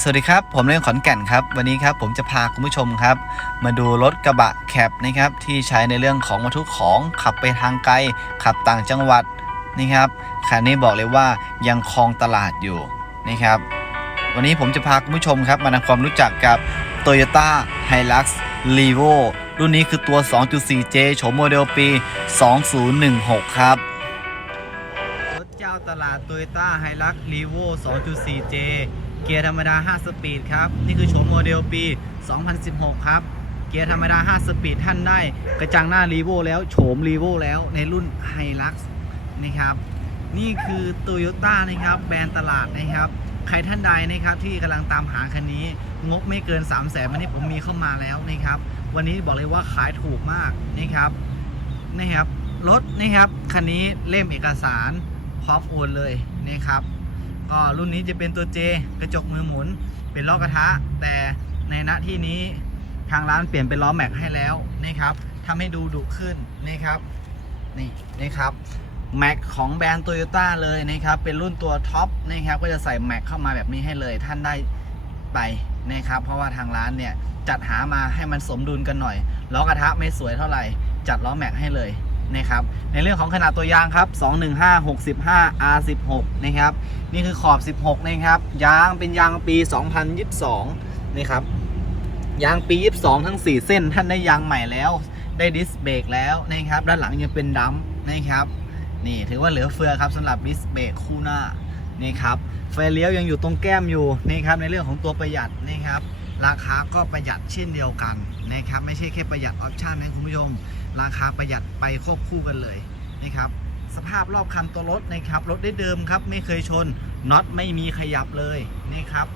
สวัสดีครับ ผมเล่นขอนแก่นครับ วันนี้ครับผมจะพาคุณผู้ชมครับ มาดูรถกระบะแคปนะครับที่ใช้ในเรื่องของบรรทุกของขับไปทางไกล ขับต่างจังหวัดนะครับคันนี้บอกเลยว่ายังครองตลาดอยู่นะครับ วันนี้ผมจะพาคุณผู้ชมครับมาทำความรู้จักกับ Toyota Hilux Levo รุ่นนี้คือตัว 2.4J โฉมโมเดลปี 2016 ครับรถเจ้าตลาด Toyota Hilux Levo 2.4J เกียร์ธรรมดา 5 สปีดครับ นี่คือโฉมโมเดลปี 2016 ครับ เกียร์ธรรมดา 5 สปีดท่านได้กระจังหน้า Levo แล้วโฉม Levo แล้วในรุ่น Hilux นะครับ นี่คือ Toyota นะครับแบรนด์ตลาดนะครับใครท่านใดนะครับที่กำลังตามหาคันนี้งบไม่เกิน 3 0 0แสนวันนี้ผมมีเข้ามาแล้วนะครับ วันนี้บอกเลยว่าขายถูกมากนะครับนะครับรถนะครับคันนี้เล่มเอกสารพร้อมโอนเลยนะครับ ก็รุ่นนี้จะเป็นตัว J กระจกมือหมุน เป็นล้อกระทะ แต่ในณที่นี้ทางร้านเปลี่ยนเป็นล้อแม็กให้แล้วนะครับทำให้ดูดุขึ้นนะครับนี่นะครับแม็กของแบรนด์โตโยต้าเลยนะครับ เป็นรุ่นตัวท็อปนะครับก็จะใส่แม็กเข้ามาแบบนี้ให้เลย ท่านได้ไปนะครับ เพราะว่าทางร้านเนี่ยจัดหามาให้มันสมดุลกันหน่อยล้อกระทะไม่สวยเท่าไหร่ จัดล้อแม็กให้เลย นะครับในเรื่องของขนาดตัวยางครับ215 65 R16 นะครับนี่คือขอบ 16 นะครับยางเป็นยางปี 2022 นะครับยางปี 22 ทั้ง 4 เส้น ท่านได้ยางใหม่แล้ว ได้ดิสเบรกแล้วนะครับด้านหลังยังเป็นดัมป์นะครับนี่ถือว่าเหลือเฟือครับสำหรับดิสเบรกคู่หน้านี่ครับไฟเลี้ยวยังอยู่ตรงแก้มอยู่นะครับในเรื่องของตัวประหยัดนะครับราคาก็ประหยัดเช่นเดียวกันนะครับไม่ใช่แค่ประหยัดออปชั่นนะคุณผู้ชม ราคาประหยัดไปควบคู่กันเลยนะครับสภาพรอบคันตัวรถนะครับรถได้เดิมครับไม่เคยชนน็อตไม่มีขยับเลยนี่ครับ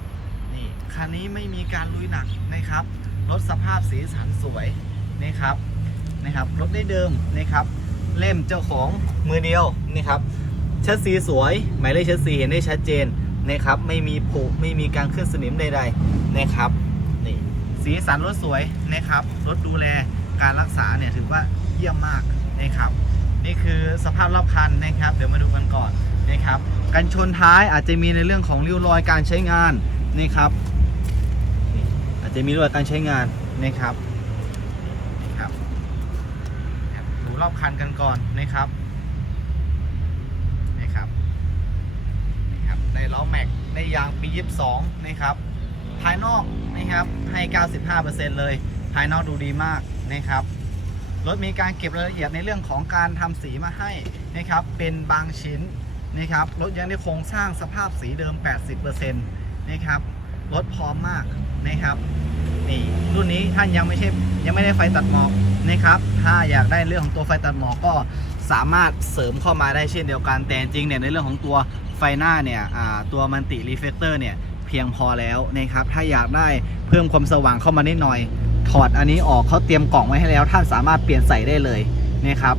นี่คันนี้ไม่มีการลุยหนักนะครับรถสภาพสีสันสวยนะครับนะครับรถได้เดิมนะครับเล่มเจ้าของมือเดียวนี่ครับเชัดสีสวย หมายเลขชัดสีเห็นได้ชัดเจนนะครับไม่มีผุไม่มีการขึ้นสนิมใดๆนะครับนี่สีสันรถสวยนะครับรถดูแล การรักษาเนี่ยถือว่าเยี่ยมมากนะครับ นี่คือสภาพรอบคันนะครับ เดี๋ยวมาดูกันก่อนนะครับกันชนท้ายอาจจะมีในเรื่องของริ้วรอยการใช้งานนี่ครับอาจจะมีริ้วรอยการใช้งานนะครับครับดูรอบคันกันก่อนนะครับนี่ครับนี่ครับได้ล้อแม็กได้ยางปี 22 นะครับ ภายนอกนะครับให้ 95%เลย ภายนอกดูดีมาก นะครับรถมีการเก็บรายละเอียดในเรื่องของการทำสีมาให้นะครับเป็นบางชิ้นนะครับรถยังได้โครงสร้างสภาพสีเดิม 80%นะครับรถพร้อมมากนะครับนี่รุ่นนี้ท่านยังไม่ใช่ยังไม่ได้ไฟตัดหมอกนะครับถ้าอยากได้เรื่องของตัวไฟตัดหมอกก็สามารถเสริมเข้ามาได้เช่นเดียวกันแต่จริงเนี่ยในเรื่องของตัวไฟหน้าเนี่ยตัวมันติรีเฟกเตอร์เนี่ยเพียงพอแล้วนะครับถ้าอยากได้เพิ่มความสว่างเข้ามานิดหน่อย ถอดอันนี้ออกเขาเตรียมกล่องไว้ให้แล้ว ท่านสามารถเปลี่ยนใส่ได้เลยนะครับ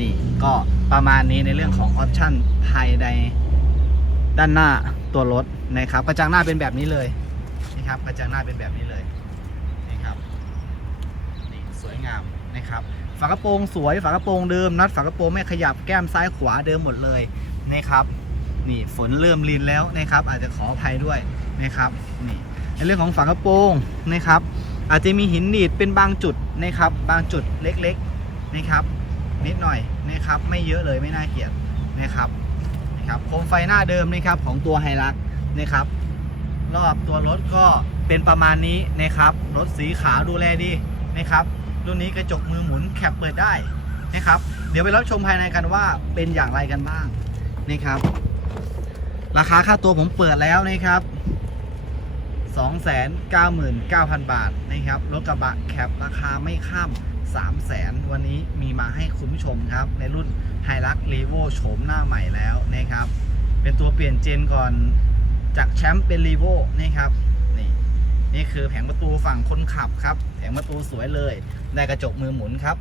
นี่ก็ประมาณนี้ในเรื่องของออปชั่นภายในด้านหน้าตัวรถนะครับกระจังหน้าเป็นแบบนี้เลยนะครับกระจังหน้าเป็นแบบนี้เลยนะครับนี่สวยงามนะครับฝากระโปรงสวยฝากระโปรงเดิมนัดฝากระโปรงไม่ขยับแก้มซ้ายขวาเดิมหมดเลยนะครับนี่ฝนเริ่มลินแล้วนะครับ อาจจะขออภัยด้วยนะครับนี่ในเรื่องของฝากระโปรงนะครับ อาจจะมีหินหนีดเป็นบางจุดนะครับ บางจุดเล็กๆนะครับ นิดหน่อยนะครับ ไม่เยอะเลยไม่น่าเกลียดนะครับนะครับโคมไฟหน้าเดิมนะครับของตัวไฮรักนะครับ รอบตัวรถก็เป็นประมาณนี้นะครับรถสีขาวดูแลดีนะครับรุ่นนี้กระจกมือหมุนแคปเปิดได้นะครับ เดี๋ยวไปรับชมภายในกันว่าเป็นอย่างไรกันบ้างนะครับ ราคาค่าตัวผมเปิดแล้วนะครับ 299,000 บาทนะครับรถกระบะแคปราคาไม่ข้าม 300,000 วันนี้มีมาให้คุณผู้ชมครับ ในรุ่น h i l u x r e v o โฉมหน้าใหม่แล้วนะครับ เป็นตัวเปลี่ยนเจนก่อนจากแชมป์เป็น r e v o นะครับนี่นี่คือแผงประตูฝั่งคนขับครับ แผงประตูสวยเลยได้กระจกมือหมุนครับ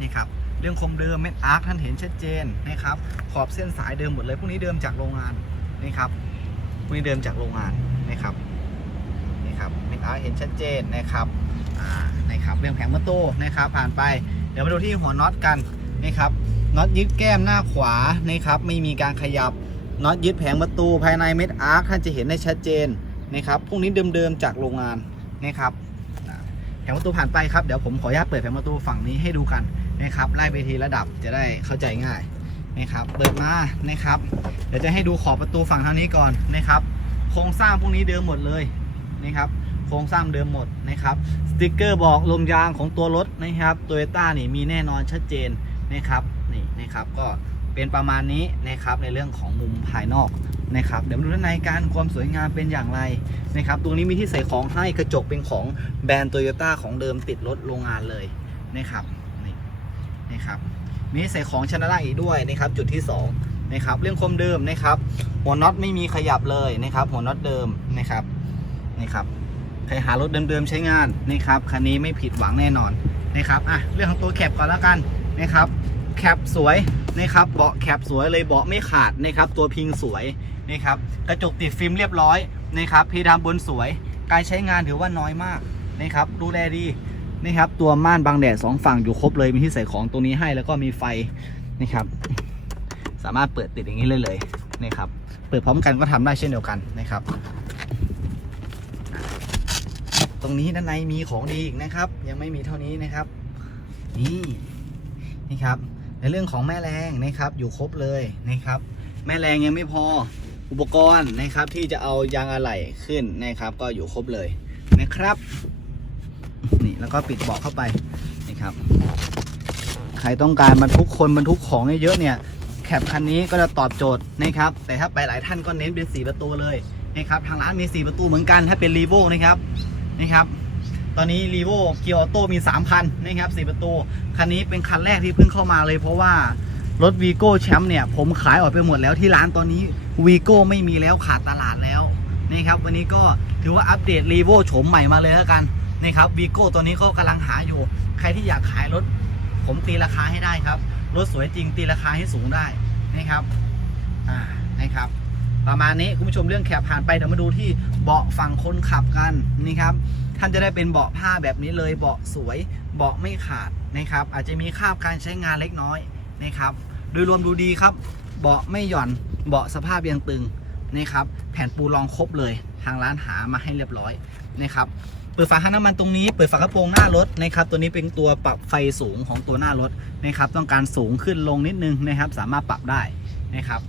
นี่ครับเรื่องคมเดิมเม็ดอาร์คท่านเห็นชัดเจนนะครับ ขอบเส้นสายเดิมหมดเลยพวกนี้เดิมจากโรงงานนี่ครับ พวกนี้เดิมจากโรงงานนะครับนี่ครับเม็ดอาร์เห็นชัดเจนนะครับอ่านะครับเรื่องแผงประตูนะครับ ผ่านไปเดี๋ยวมาดูที่หัวน็อตกันนะครับน็อตยึดแก้มหน้าขวานะครับ ไม่มีการขยับน็อตยึดแผงประตูภายในเม็ดอาร์คท่านจะเห็นได้ชัดเจนนะครับพวกนี้เดิมๆจากโรงงานนะครับแผงประตูผ่านไปครับเดี๋ยวผมขออนุญาตเปิดแผงประตูฝั่งนี้ให้ดูกันนะครับไล่ไปทีระดับจะได้เข้าใจง่าย นะครับเปิดมานะครับ เดี๋ยวจะให้ดูขอบประตูฝั่งทางนี้ก่อนนะครับ โครงสร้างพวกนี้เดิมหมดเลยนะครับ โครงสร้างเดิมหมดนะครับ สติกเกอร์บอกลมยางของตัวรถนะครับโตโยต้านี่มีแน่นอนชัดเจนนะครับนี่นะครับก็เป็นประมาณนี้นะครับในเรื่องของมุมภายนอกนะครับเดี๋ยวมาดูด้านในการความสวยงามเป็นอย่างไรนะครับตรงนี้มีที่ใส่ของให้กระจกเป็นของแบรนด์โตโยต้าของเดิมติดรถโรงงานเลยนะครับนี่นะครับ นี่ใส่ของชั้นล่างอีกด้วยนะครับจุดที่สองนะครับเรื่องคมเดิมนะครับ หัวน็อตไม่มีขยับเลยนะครับ หัวน็อตเดิมนะครับนี่ครับใครหารถเดิมๆใช้งานนะครับคันนี้ไม่ผิดหวังแน่นอนนะครับอะเรื่องของตัวแคปก่อนแล้วกันนะครับแคปสวยนะครับเบาะแคปสวยเลยเบาะไม่ขาดนะครับตัวพิงสวยนะครับกระจกติดฟิล์มเรียบร้อยนะครับเพดานบนสวย การใช้งานถือว่าน้อยมากนะครับดูแลดี นะครับตัวม่านบังแดดสองฝั่งอยู่ครบเลยมีที่ใส่ของตรงนี้ให้แล้วก็มีไฟนะครับ สามารถเปิดติดอย่างนี้เลยเลยนะครับ เปิดพร้อมกันก็ทำได้เช่นเดียวกันนะครับ ตรงนี้ด้านในมีของดีอีกนะครับ ยังไม่มีเท่านี้นะครับ นี่นี่ครับ ในเรื่องของแม่แรงนะครับ อยู่ครบเลยนะครับ แม่แรงยังไม่พออุปกรณ์นะครับที่จะเอายางอะไหล่ขึ้นนะครับ ก็อยู่ครบเลยนะครับ นี่แล้วก็ปิดเบาะเข้าไปนะครับใครต้องการบรรทุกคนบรรทุกของเยอะเนี่ยแคปคันนี้ก็จะตอบโจทย์นะครับ แต่ถ้าไปหลายท่านก็เน้นเป็น4ประตูเลยนะครับทางร้านมี 4 ประตูเหมือนกันถ้าเป็นรีโวนะครับนะครับตอนนี้ r ีโวเกียร์ออโต้มี 3 คันนะครับ4ประตู คันนี้เป็นคันแรกที่เพิ่งเข้ามาเลยเพราะว่ารถวีโก้แชมป์เนี่ย ผมขายออกไปหมดแล้วที่ร้านตอนนี้วีโก้ไม่มีแล้วขาดตลาดแล้วนะครับวันนี้ก็ถือว่าอัปเดต r ีโวโฉมใหม่มาเลยแล้วกัน นะครับวีโก้ตัวนี้ก็กำลังหาอยู่ ใครที่อยากขายรถ ผมตีราคาให้ได้ครับ รถสวยจริงตีราคาให้สูงได้นะครับอ่านะครับ ประมาณนี้คุณผู้ชมเรื่องแคปผ่านไปเดี๋ยวมาดูที่เบาะฝั่งคนขับกันนี่ครับท่านจะได้เป็นเบาะผ้าแบบนี้เลยเบาะสวยเบาะไม่ขาดนะครับ อาจจะมีคราบการใช้งานเล็กน้อยนะครับ โดยรวมดูดีครับ เบาะไม่หย่อนเบาะสภาพยังตึงนะครับ แผ่นปูรองครบเลยทางร้านหามาให้เรียบร้อยนะครับ เปิดฝาคันน้ำมันตรงนี้ เปิดฝากระโปรงหน้ารถนะครับ ตัวนี้เป็นตัวปรับไฟสูงของตัวหน้ารถนะครับ ต้องการสูงขึ้นลงนิดนึงนะครับ สามารถปรับได้นะครับ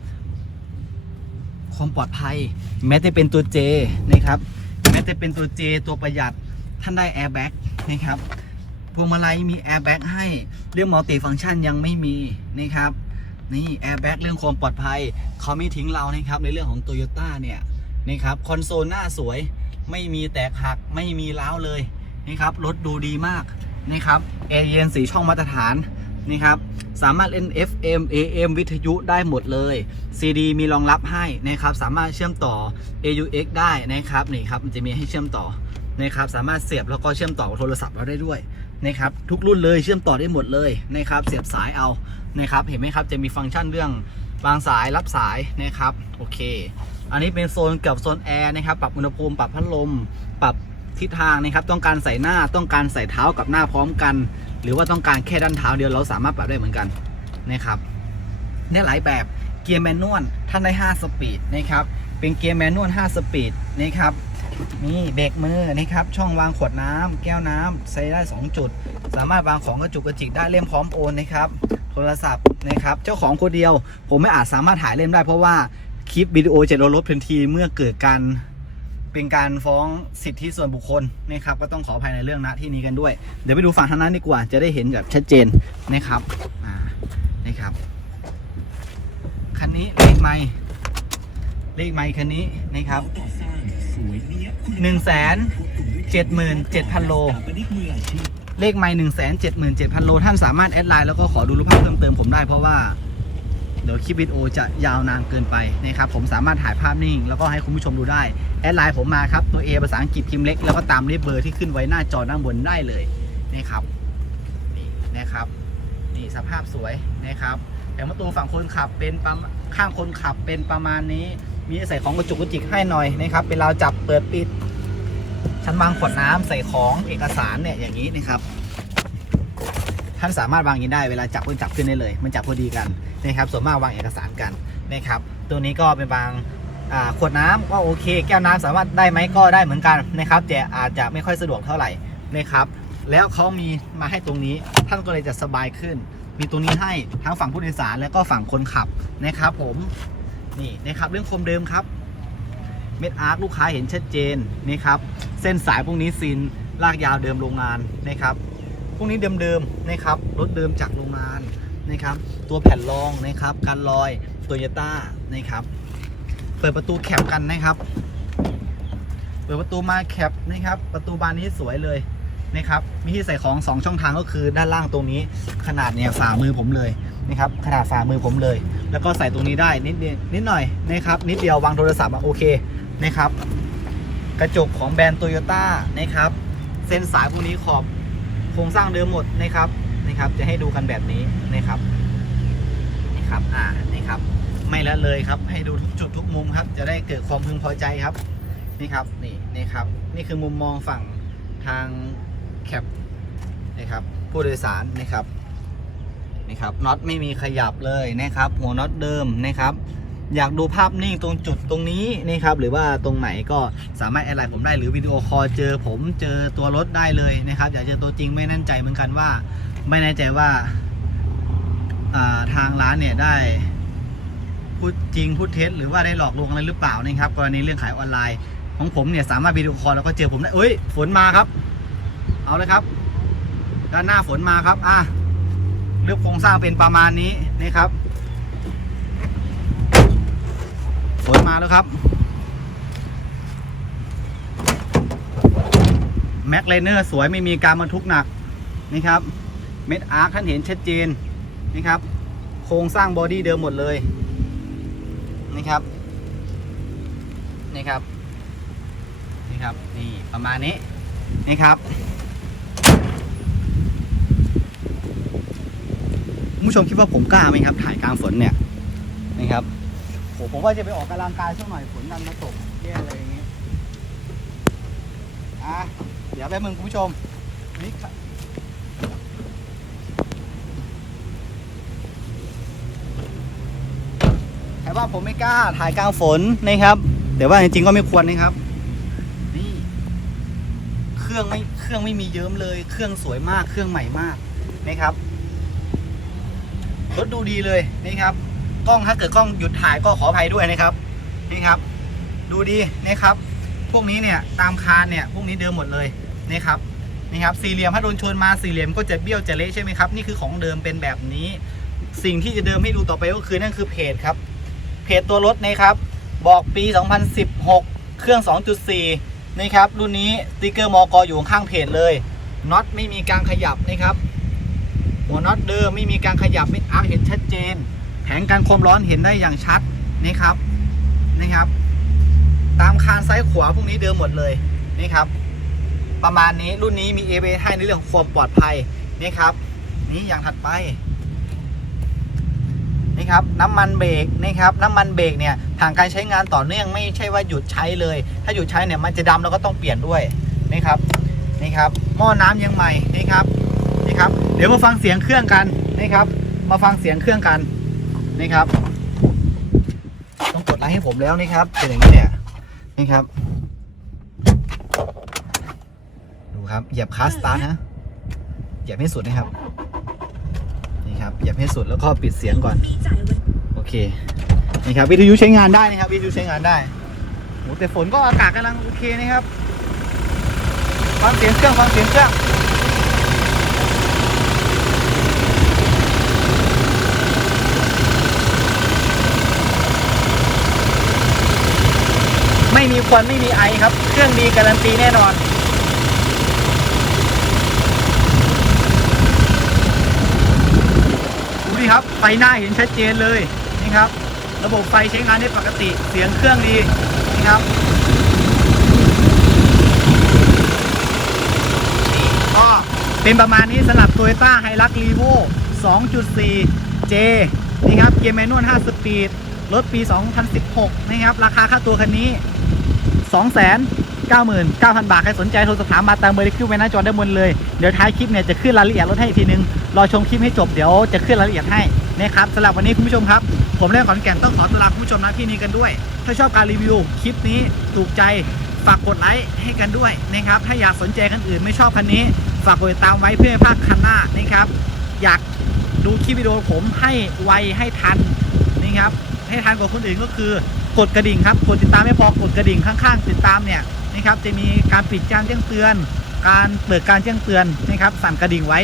ความปลอดภัย แม้จะเป็นตัว J นะครับ แม้จะเป็นตัว J ตัวประหยัด ท่านได้แอร์แบ็กนะครับ พวงมาลัยมีแอร์แบ็กให้ เรื่องมัลติฟังก์ชันยังไม่มีนะครับ นี่แอร์แบ็กเรื่องความปลอดภัยเขาไม่ทิ้งเรานะครับ ในเรื่องของ t o y ยต้เนี่ยนะครับ คอนโซลหน้าสวย ไม่มีแตกหักไม่มีร้าวเลยนะครับรถดูดีมากนะครับแอร์เย็นสีช่องมาตรฐานนี่ครับสามารถเล่น FM AM วิทยุได้หมดเลย CD มีรองรับให้นะครับสามารถเชื่อมต่อ AUX ได้นะครับนี่ครับมันจะมีให้เชื่อมต่อนะครับสามารถเสียบแล้วก็เชื่อมต่อโทรศัพท์เราได้ด้วยนะครับทุกรุ่นเลยเชื่อมต่อได้หมดเลยนะครับเสียบสายเอานะครับเห็นไหมครับจะมีฟังก์ชันเรื่องวางสายรับสายนะครับโอเค อันนี้เป็นโซนเกี่ยวกับโซนแอร์นะครับ ปรับอุณหภูมิ ปรับพัดลม ปรับทิศทางนะครับ ต้องการใส่หน้า ต้องการใส่เท้ากับหน้าพร้อมกัน หรือว่าต้องการแค่ด้านเท้าเดียวเราสามารถปรับได้เหมือนกันนะครับเนี่ยหลายแบบเกียร์แมนนวลท่านได้ 5 สปีดนะครับ เป็นเกียร์แมนนวล 5 สปีดนะครับนี่เบรกมือนะครับ ช่องวางขวดน้ำแก้วน้ำใส่ได้ 2 จุด สามารถวางของกระจุกกระจิกได้เล่มพร้อมโอนนะครับ โทรศัพท์นะครับ เจ้าของคนเดียว ผมไม่อาจสามารถถ่ายเล่มได้เพราะว่า คลิปวิดีโอจะโดนลบทันทีเมื่อเกิดการเป็นการฟ้องสิทธิส่วนบุคคลนะครับก็ต้องขออภัยในเรื่องณที่นี้กันด้วย เดี๋ยวไปดูฝั่งทางนั้นดีกว่า จะได้เห็นแบบชัดเจนนะครับอ่านะครับคันนี้เลขไม่เลขไม่คันนี้นะครับหนึ่งแสนเจ็ดหมื่นเจ็ดพันโลเลขไม่หนึ่งแสนเจ็ดหมื่นเจ็ดพันโลท่านสามารถแอดไลน์แล้วก็ขอดูรูปภาพเพิ่มเติมผมได้เพราะว่า เดี๋ยวคลิปวิดีโอจะยาวนานเกินไปนะครับผมสามารถถ่ายภาพนิ่ง แล้วก็ให้คุณผู้ชมดูได้ แอดไลน์ผมมาครับ ตัว A ภาษาอังกฤษพิมพ์เล็ก แล้วก็ตามด้วยเบอร์ที่ขึ้นไว้หน้าจอด้านบนได้เลยนี่ครับนี่นะครับนี่สภาพสวยนะครับแต่ประตูฝั่งคนขับเป็นประมข้างคนขับเป็นประมาณนี้ มีใส่ของกระจุกกระจิกให้หน่อยนะครับเป็นราวจับเปิดปิดชั้นวางขวดน้ำใส่ของเอกสารเนี่ยอย่างนี้นะครับ ท่านสามารถวางอย่างนี้ได้เวลาจับก็จับขึ้นได้เลย มันจับพอดีกันนะครับส่วนมากวางเอกสารกันนะครับตัวนี้ก็เป็นวางขวดน้ำก็โอเค แก้วน้ำสามารถได้ไหมก็ได้เหมือนกันนะครับแต่อาจจะไม่ค่อยสะดวกเท่าไหร่นะครับแล้วเขามีมาให้ตรงนี้ท่านก็เลยจะสบายขึ้น มีตรงนี้ให้ทั้งฝั่งผู้โดยสารและก็ฝั่งคนขับนะครับผมนี่นะครับเรื่องคมเดิมครับเม็ดอาร์คลูกค้าเห็นชัดเจนนะครับเส้นสายพวกนี้ซีนลากยาวเดิมโรงงานนะครับ พวกนี้เดิมๆนะครับรถเดิมจากโรงงานนะครับตัวแผ่นรองนะครับการลอยโตโยต้านะครับเปิดประตูแคปกันนะครับเปิดประตูมาแคปนะครับประตูบานนี้สวยเลยนะครับมีที่ใส่ของ 2 ช่องทางก็คือด้านล่างตรงนี้ขนาดเนี่ยฝ่ามือผมเลยนะครับขนาดฝ่ามือผมเลย แล้วก็ใส่ตรงนี้ได้นิดเดียวนิดหน่อยนะครับนิดเดียววางโทรศัพท์อะโอเคนะครับกระจกของแบรนด์โตโยต้านะครับเส้นสายพวกนี้ขอบ โครงสร้างเดิมหมดนะครับนะครับ จะให้ดูกันแบบนี้นะครับนี่ครับอ่านี่ครับ ไม่ละเลยครับ ให้ดูทุกจุดทุกมุมครับ จะได้เกิดความพึงพอใจครับนี่ครับนี่นี่ครับ นี่คือมุมมองฝั่งทางแคปนะครับ ผู้โดยสารนะครับนี่ครับน็อตไม่มีขยับเลยนะครับ หัวน็อตเดิมนะครับ อยากดูภาพนิ่งตรงจุดตรงนี้นะครับหรือว่าตรงไหนก็สามารถแอดไลน์ผมได้หรือวิดีโอคอลเจอผมเจอตัวรถได้เลยนะครับ อยากเจอตัวจริงไม่แน่ใจเหมือนกันว่า ไม่แน่ใจว่าอ่าทางร้านเนี่ยได้พูดจริงพูดเท็จหรือว่าได้หลอกลวงอะไรหรือเปล่านะครับกรณีเรื่องขายออนไลน์ ของผมเนี่ยสามารถวิดีโอคอลแล้วก็เจอผมได้เอ้ยฝนมาครับ เอาเลยครับ ด้านหน้าฝนมาครับอะเรื่องโครงสร้างเป็นประมาณนี้นะครับ ฝนมาแล้วครับ แม็กเลเนอร์สวยไม่มีการบรรทุกหนักนะครับ เม็ดอาร์คท่านเห็นชัดเจนนะครับ โครงสร้างบอดี้เดิมหมดเลยนี่ครับนี่ครับนี่ครับนี่ประมาณนี้นี่ครับผู้ชมคิดว่าผมกล้าไหมครับ ถ่ายกลางฝนเนี่ย ผมว่าจะไปออกกำลังกายสักหน่อยฝนดันมาตกแย่เลยอย่างงี้อะเดี๋ยวแป๊บนึงคุณผู้ชมนี่ครับแต่ว่าผมไม่กล้าถ่ายกลางฝนนะครับแต่ว่าจริงๆก็ไม่ควรนะครับนี่เครื่องไม่เครื่องไม่มีเยิ้มเลย เครื่องสวยมากเครื่องใหม่มากนะครับรถดูดีเลยนะครับ กล้องถ้าเกิดกล้องหยุดถ่ายก็ขออภัยด้วยนะครับนี่ครับ ดูดีนะครับ พวกนี้เนี่ยตามคานเนี่ยพวกนี้เดิมหมดเลยนะครับนี่ครับสี่เหลี่ยมถ้าโดนชนมาสี่เหลี่ยมก็จะเบี้ยวจะเละใช่ไหมครับนี่คือของเดิมเป็นแบบนี้ สิ่งที่จะเดิมให้ดูต่อไปก็คือนั่นคือเพจครับเพจตัวรถนะครับบอกปี 2016 เครื่อง 2.4 นะครับ รุ่นนี้สติกเกอร์มอกอยู่ข้างเพจเลยน็อตไม่มีการขยับนะครับ หัวน็อตเดิมไม่มีการขยับไม่อาร์คเห็นชัดเจน แผงกันความร้อนเห็นได้อย่างชัดนะครับนะครับ ตามคานซ้ายขวาพวกนี้เดิมหมดเลยนะครับ ประมาณนี้รุ่นนี้มี a b ให้ในเรื่องความปลอดภัยนะครับ นี่อย่างถัดไปนี่ครับน้ำมันเบรกนะครับน้ำมันเบรกเนี่ยผ่านการใช้งานต่อเนื่องไม่ใช่ว่าหยุดใช้เลย ถ้าหยุดใช้เนี่ยมันจะดำแล้วก็ต้องเปลี่ยนด้วยนะครับนี่ครับหม้อน้ำยังใหม่นี่ครับนี่ครับ เดี๋ยวมาฟังเสียงเครื่องกันนะครับ มาฟังเสียงเครื่องกัน นี่ครับ ต้องกดไลค์ให้ผมแล้วนี่ครับเป็นอย่างนี้เนี่ยนี่ครับ ดูครับเหยียบคาสตาร์ทฮะเหยียบให้สุดนะครับ นี่ครับเหยียบให้สุดแล้วก็ปิดเสียงก่อน โอเค นี่ครับวิทยุใช้งานได้นะครับวิทยุใช้งานได้โหแต่ฝนก็อากาศกำลังโอเคนะครับฟังเสียงเครื่องฟังเสียงเครื่อง ม่มีควันไม่มีไอครับ เครื่องดีการันตีแน่นอน ดูดิครับ ไฟหน้าเห็นชัดเจนเลยนี่ครับ ระบบไฟใช้งานได้ปกติ เสียงเครื่องดีนี่ครับก็เป็นประมาณนี้สำหรับ Toyota Hilux Revo 2.4 J นี่ครับ เกียร์แมนนวล5สปีดรถปี 2016 นะครับ ราคาค่าตัวคันนี้ 299,000 บาท ใครสนใจโทรสอบถามมาตามเบอร์ที่ขึ้นไว้หน้าจอได้านบนเลย เดี๋ยวท้ายคลิปเนี่ยจะขึ้นรายละเอียดรถให้อีกทีนึง รอชมคลิปให้จบ เดี๋ยวจะขึ้นรายละเอียดให้นะครับสำหรับวันนี้คุณผู้ชมครับ ผมเล่นขอนแก่นต้องขอตลาคุณผู้ชมนะที่นี้กันด้วย ถ้าชอบการรีวิวคลิปนี้ถูกใจฝากกดไลค์ให้กันด้วยนะครับ ถ้าอยากสนใจคันอื่นไม่ชอบคันนี้ ฝากกดติดตามไว้เพื่อไม่พลาดคันหน้านะครับ อยากดูคลิปวิดีโอผมให้ไวให้ทันนะครับ ให้ทันกว่าคนอื่นก็คือ กดกระดิ่งครับ กดติดตามไม่พอกดกระดิ่งข้างๆ ติดตามเนี่ยนะครับจะมีการปิดการแจ้งเตือน การเปิดการแจ้งเตือนนะครับสั่นกระดิ่งไว้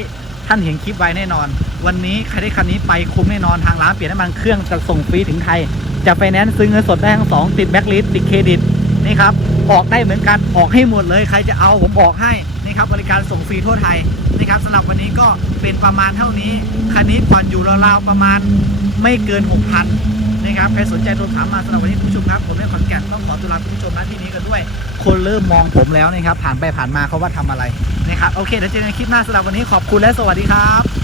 ท่านเห็นคลิปไว้แน่นอน วันนี้ใครได้คันนี้ไปคุ้มแน่นอนทางร้านเปลี่ยนน้ำมันเครื่องจะส่งฟรีถึงไทย จะไฟแนนซ์ซื้อเงินสดได้ทั้งสองติดแบ็กลิสติดเครดิตนี่ครับออกได้เหมือนกันออกให้หมดเลยใครจะเอาผมออกให้นะครับบริการส่งฟรีทั่วไทยนะครับสำหรับวันนี้ก็เป็นประมาณเท่านี้คันนี้ผ่อนอยู่ราวๆประมาณไม่เกิน 6,000 นะครับใครสนใจโทรถามมาสำหรับวันนี้คุณผู้ชมครับผมได้ขอนแก่นต้องขอตัวลาคุณผู้ชมนะที่นี้กันด้วย คนเริ่มมองผมแล้วนะครับผ่านไปผ่านมาเขาว่าทำอะไรนะครับโอเคเดี๋ยวเจอกันคลิปหน้าสำหรับวันนี้ขอบคุณและสวัสดีครับ